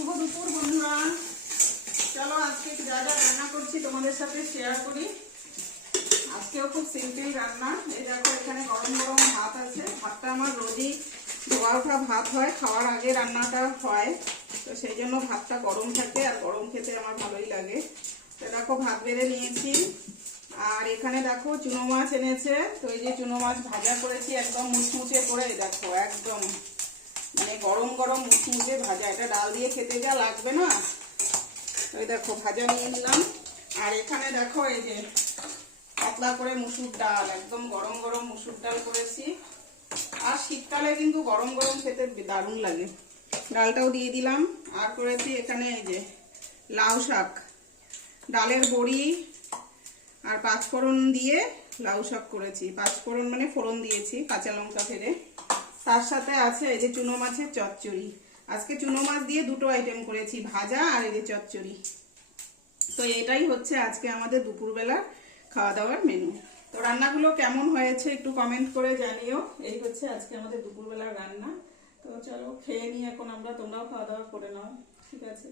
শুভ দুপুর বন্ধুরা। চলো আজকে যা যা রান্না করছি তোমাদের সাথে শেয়ার করি। আজকেও খুব সিম্পল রান্না। এই দেখো এখানে গরম গরম ভাত আছে। ভাতটা আমার রোজই ধোয়া ওঠা ভাত হয়, খাওয়ার আগে রান্নাটা হয়, তো সেই জন্য ভাতটা গরম থাকে আর গরম খেতে আমার ভালোই লাগে। তো দেখো ভাত বেড়ে নিয়েছি। আর এখানে দেখো চুনো মাছ এনেছে, তো এই যে চুনো মাছ ভাজা করেছি একদম মুচমুচে করে। দেখো একদম মানে গরম গরম মুচমুচে ভাজা, এটা ডাল দিয়ে খেতে যা লাগবে না। ওই দেখো ভাজা নিয়ে নিলাম। আর এখানে দেখো এই যে পাতলা করে মুসুর ডাল, একদম গরম গরম মুসুর ডাল করেছি। আর শীতকালে কিন্তু গরম গরম খেতে দারুণ লাগে। ডালটাও দিয়ে দিলাম। আর করেছি এখানে এই যে লাউ শাক, ডালের বড়ি আর পাঁচফোড়ন দিয়ে লাউ শাক করেছি। পাঁচফোড়ন মানে ফোড়ন দিয়েছি, কাঁচা লঙ্কা ফেলে। তার সাথে আছে এই যে চুনো মাছের চচ্চড়ি। আজকে চুনো মাছ দিয়ে দুটো আইটেম করেছি, ভাজা আর এই যে চচ্চড়ি। তো এটাই হচ্ছে আজকে আমাদের দুপুরবেলার খাওয়া দাওয়ার মেনু। তো রান্নাগুলো কেমন হয়েছে একটু কমেন্ট করে জানিও। এই হচ্ছে আজকে আমাদের দুপুরবেলার রান্না। তো চলো খেয়ে নিই এখন আমরা, তোমরাও খাওয়া দাওয়া করে নাও, ঠিক আছে।